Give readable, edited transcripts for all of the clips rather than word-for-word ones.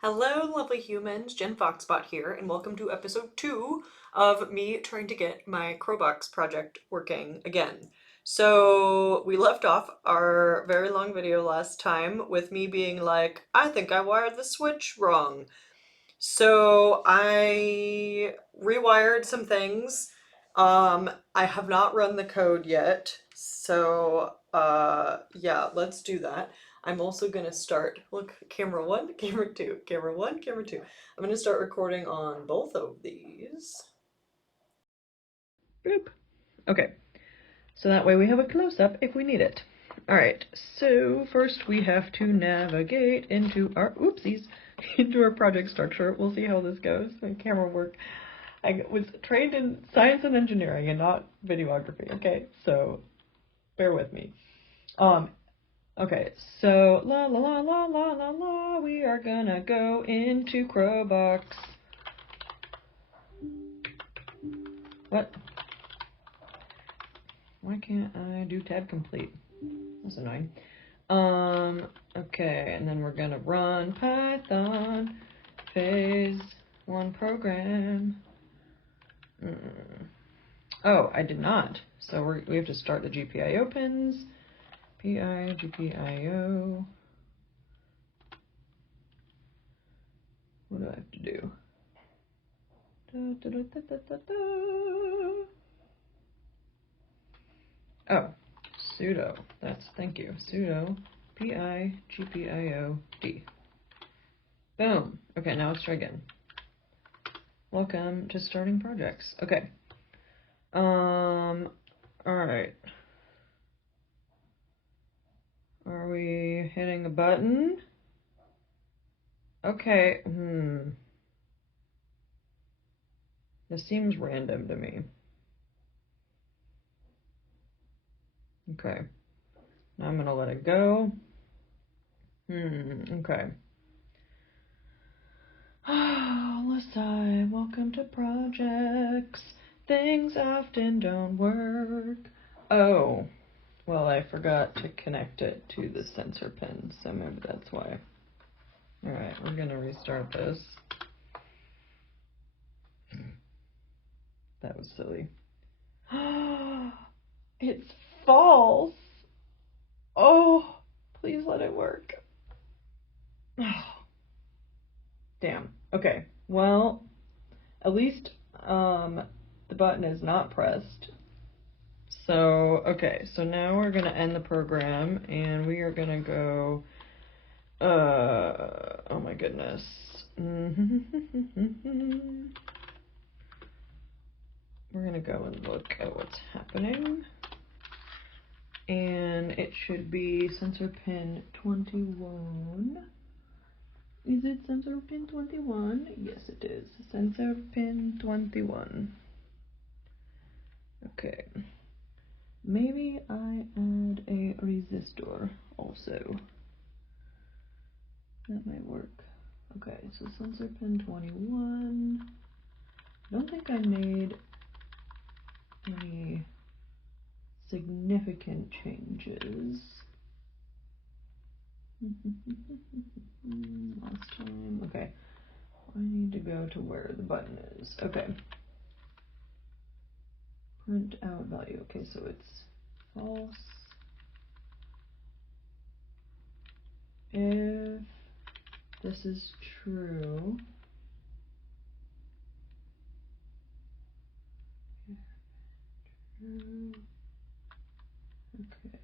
Hello, lovely humans. Jen Foxbot here, and welcome to episode 2 of me trying to get my CrowBox project working again. So, we left off our very long video last time with me being like, I think I wired the switch wrong. So, I rewired some things. I have not run the code yet. So, yeah, let's do that. I'm also gonna start, look, camera one, camera two, camera one, camera two. I'm gonna start recording on both of these. Boop. Okay, so that way we have a close-up if we need it. All right, so first we have to navigate into our, oopsies, into our project structure. We'll see how this goes, the camera work. I was trained in science and engineering and not videography, okay? So bear with me. Okay, so la la la la la la la, we are gonna go into CrowBox. What? Why can't I do tab complete? That's annoying. Okay, and then we're gonna run Python phase 1 program. Oh, I did not. So we have to start the GPIO pins. PI, GPIO. What do I have to do? Da, da, da, da, da, da. Oh, sudo. Thank you. Sudo PI, GPIO, D. Boom. Okay, now let's try again. Welcome to starting projects. Okay. Alright. Are we hitting a button? Okay, This seems random to me. Okay. Now I'm gonna let it go. Okay. Lisai, welcome to projects. Things often don't work. Oh. Well, I forgot to connect it to the sensor pin, so maybe that's why. Alright, we're gonna restart this. That was silly. It's false! Oh, please let it work. Damn. Okay, well, at least the button is not pressed. So, okay, so now we're gonna end the program, and we are gonna go, oh my goodness. We're gonna go and look at what's happening. And it should be sensor pin 21. Is it sensor pin 21? Yes, it is. Sensor pin 21. Okay. Maybe I add a resistor also. That might work. Okay, so sensor pin 21. I don't think I made any significant changes. Last time. Okay. I need to go to where the button is. Okay. Print out value. Okay, so it's false. If this is true, okay.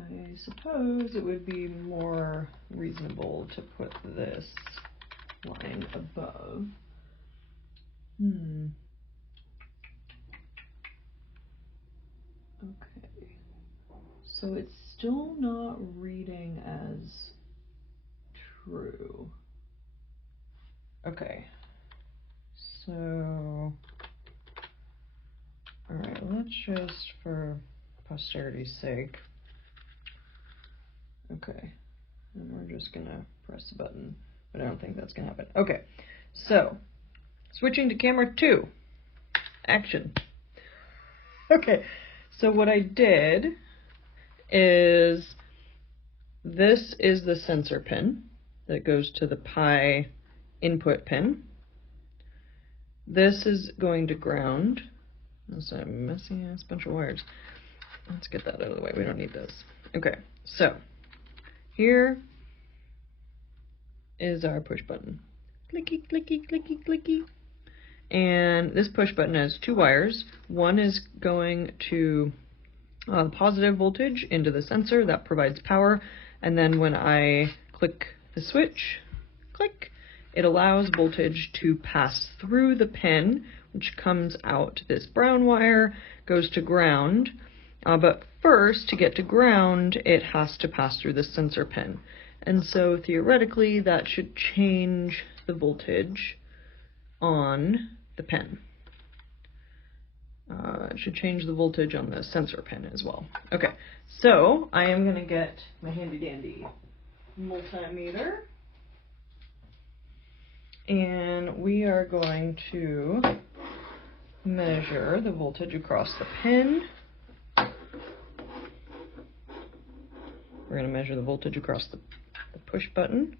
I suppose it would be more reasonable to put this line above. Okay. So it's still not reading as true. Okay. So, alright, let's just, for posterity's sake, okay, and we're just gonna press the button, but I don't think that's gonna happen. Okay, so, switching to camera 2, action. Okay, so what I did is this is the sensor pin that goes to the Pi input pin. This is going to ground. That's a messy ass bunch of wires. Let's get that out of the way. We don't need those. Okay, so here is our push button. Clicky, clicky, clicky, clicky. And this push button has two wires. One is going to positive voltage into the sensor that provides power, and then when I click the switch, click, it allows voltage to pass through the pin, which comes out this brown wire, goes to ground, but first, to get to ground, it has to pass through the sensor pin. And so theoretically, that should change the voltage on the pin. It should change the voltage on the sensor pin as well. Okay, so I am going to get my handy dandy multimeter, and we are going to measure the voltage across the pin. We're going to measure the voltage across the push button.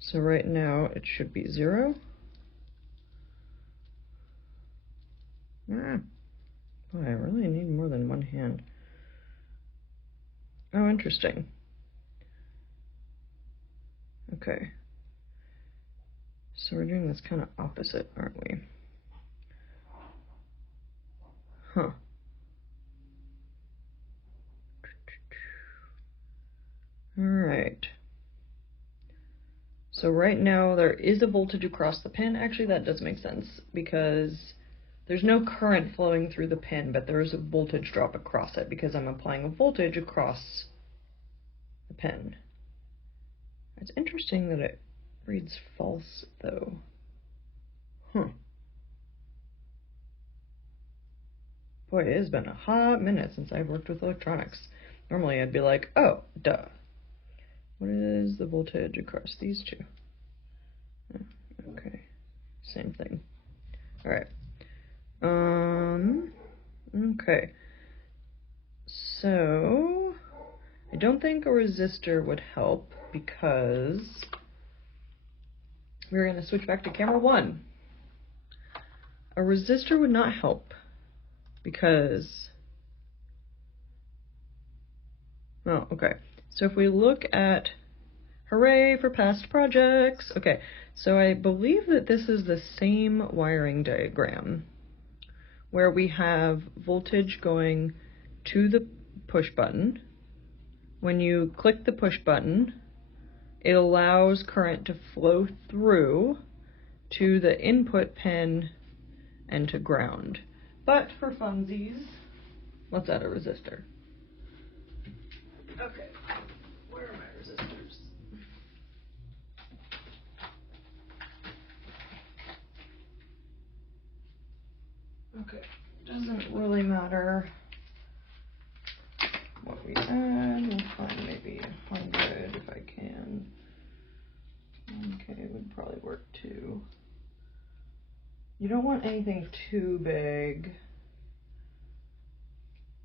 So right now it should be 0. Boy, I really need more than one hand. Oh, interesting. Okay. So we're doing this kind of opposite, aren't we? Huh. Alright. So right now there is a voltage across the pin. Actually, that does make sense because there's no current flowing through the pin, but there is a voltage drop across it because I'm applying a voltage across the pin. It's interesting that it reads false, though. Huh. Boy, it has been a hot minute since I've worked with electronics. Normally I'd be like, oh, duh. What is the voltage across these two? Okay, same thing. All right. Okay. So I don't think a resistor would help because we're going to switch back to camera 1. A resistor would not help because, oh, okay. So if we look at, hooray for past projects. Okay, so I believe that this is the same wiring diagram where we have voltage going to the push button. When you click the push button, it allows current to flow through to the input pin and to ground. But for funsies, let's add a resistor. Okay, where are my resistors? Okay, doesn't really matter what we add. We'll find maybe 100 if I can. Okay, it would probably work too. You don't want anything too big.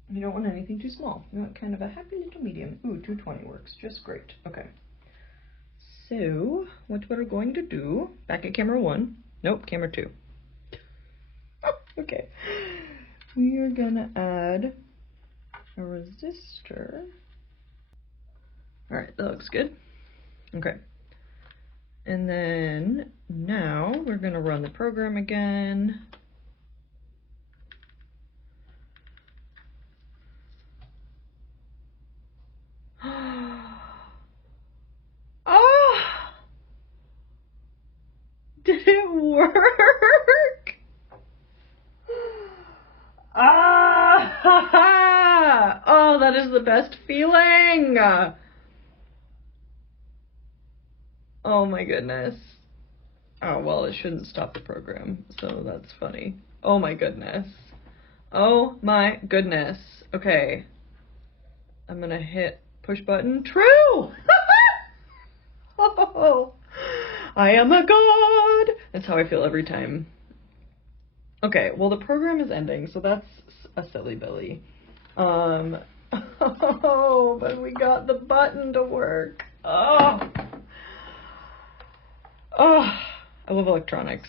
You don't want anything too small. You want kind of a happy little medium. Ooh, 220 works just great. Okay. So, what we're going to do, back at camera 1. Nope, camera 2. Okay. We are gonna add a resistor. Alright, that looks good. Okay. And then now we're gonna run the program again. Oh! Did it work? Ah! Oh, that is the best feeling! Oh my goodness. Oh, well, it shouldn't stop the program, so that's funny. Oh my goodness. Oh my goodness. Okay. I'm gonna hit push button. True! Oh, I am a god! That's how I feel every time. Okay, well, the program is ending, so that's a silly billy. Oh, but we got the button to work. Oh. Oh, I love electronics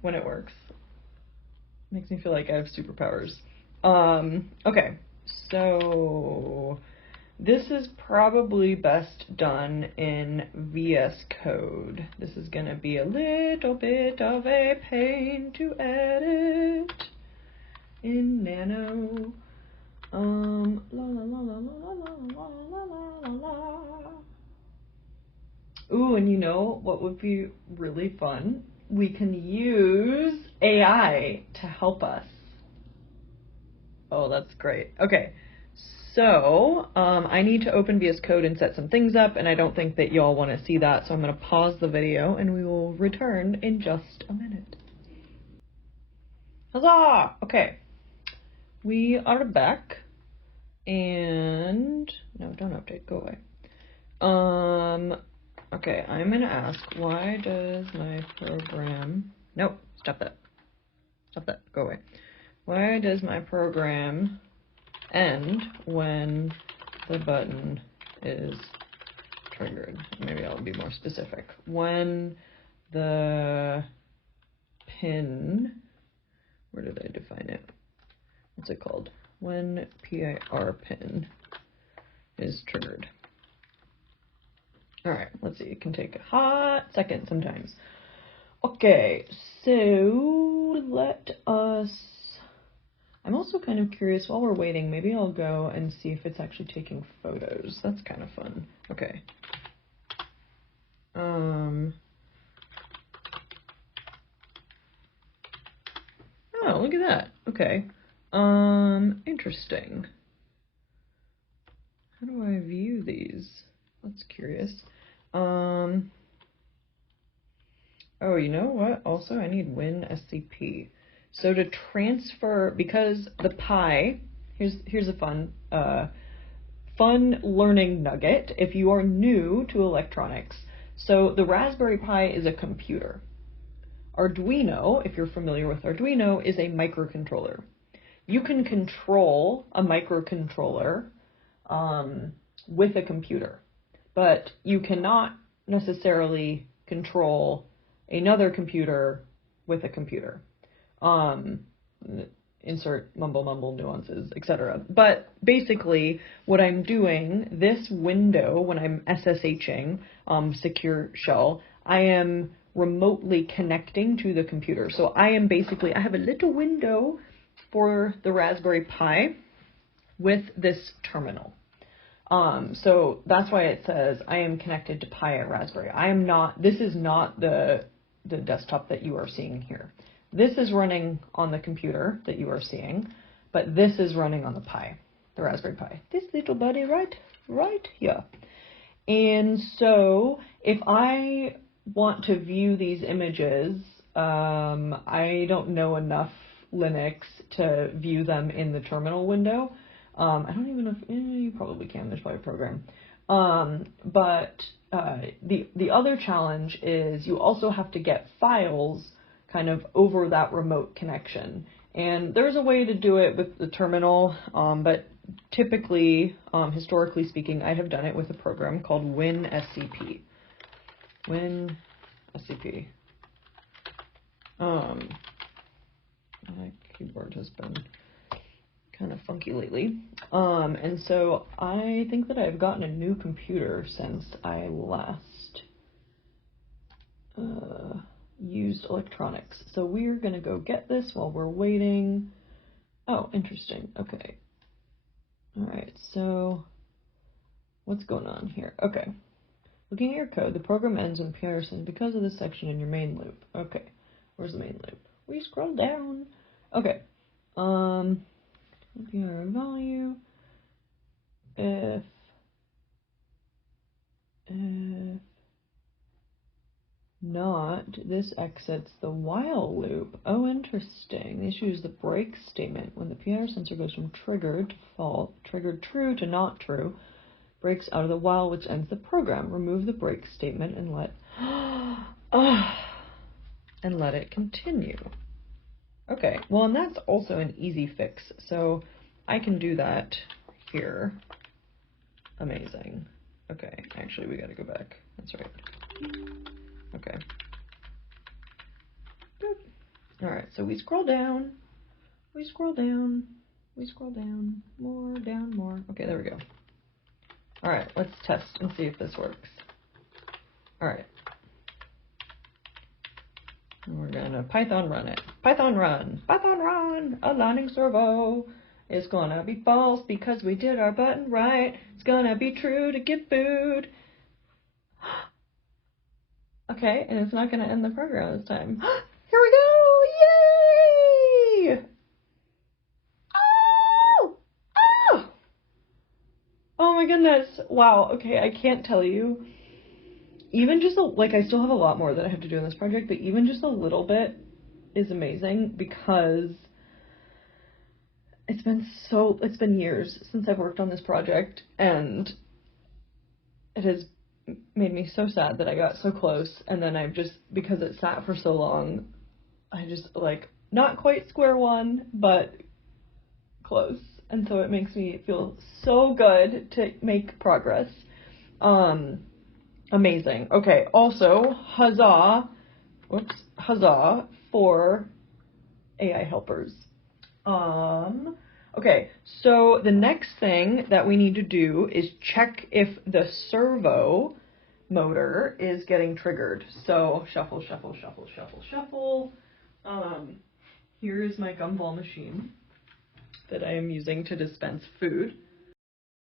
when it works. Makes me feel like I have superpowers. Okay, so this is probably best done in VS Code. This is gonna be a little bit of a pain to edit in Nano. La la la la la la la la la la. Ooh, and you know what would be really fun? We can use AI to help us. Oh, that's great. Okay, so I need to open VS Code and set some things up, and I don't think that y'all want to see that, so I'm going to pause the video, and we will return in just a minute. Huzzah! Okay, we are back, and no, don't update, go away. Okay, I'm going to ask, why does my program... Nope, stop that. Stop that, go away. Why does my program end when the button is triggered? Maybe I'll be more specific. When the pin, where did I define it? What's it called? When PIR pin is triggered. All right, let's see, it can take a hot second sometimes. Okay, so let us, I'm also kind of curious, while we're waiting, maybe I'll go and see if it's actually taking photos. That's kind of fun. Okay. Oh, look at that. Okay. Interesting. How do I view these? That's curious. Oh, you know what? Also, I need WinSCP. So to transfer, because the Pi, here's a fun learning nugget if you are new to electronics. So the Raspberry Pi is a computer. Arduino, if you're familiar with Arduino, is a microcontroller. You can control a microcontroller with a computer, but you cannot necessarily control another computer with a computer. Insert mumble nuances, etc. But basically, what I'm doing, this window, when I'm SSHing secure shell, I am remotely connecting to the computer. So I am basically, I have a little window for the Raspberry Pi with this terminal. So that's why it says I am connected to Pi at Raspberry. I am not, this is not the desktop that you are seeing here. This is running on the computer that you are seeing, but this is running on the Pi, the Raspberry Pi. This little buddy right here. And so if I want to view these images, I don't know enough Linux to view them in the terminal window. I don't even know if, you probably can, there's probably a program. But the other challenge is you also have to get files kind of over that remote connection. And there's a way to do it with the terminal, but typically, historically speaking, I have done it with a program called WinSCP. WinSCP. My keyboard has been kind of funky lately. And so I think that I've gotten a new computer since I last used electronics. So we're gonna go get this while we're waiting. Oh, interesting. Okay. All right, so what's going on here? Okay. Looking at your code, the program ends when PR sends because of this section in your main loop. Okay. Where's the main loop? We scroll down. Okay. PR value. If not, this exits the while loop. Oh, interesting. They use the break statement. When the PR sensor goes from triggered to false, triggered true to not true, breaks out of the while, which ends the program. Remove the break statement and let it continue. Okay, well, and that's also an easy fix. So I can do that here. Amazing. Okay, actually we gotta go back. That's right. Okay. Good. Alright, so we scroll down. We scroll down. We scroll down. More, down, more. Okay, there we go. Alright, let's test and see if this works. Alright. We're gonna Python run it. Python run! Python run! A landing servo is gonna be false because we did our button right. It's gonna be true to get food. Okay, and it's not gonna end the program this time. Here we go! Yay! Oh! Oh! Oh my goodness. Wow, okay, I can't tell you. Even just, like, I still have a lot more that I have to do in this project, but even just a little bit is amazing because it's been years since I've worked on this project, and it has made me so sad that I got so close, and then I've just, because it sat for so long, I just, like, not quite square one, but close, and so it makes me feel so good to make progress. Amazing. Okay, also, huzzah for AI helpers. Okay, so the next thing that we need to do is check if the servo motor is getting triggered. So shuffle, shuffle, shuffle, shuffle, shuffle. Here is my gumball machine that I am using to dispense food.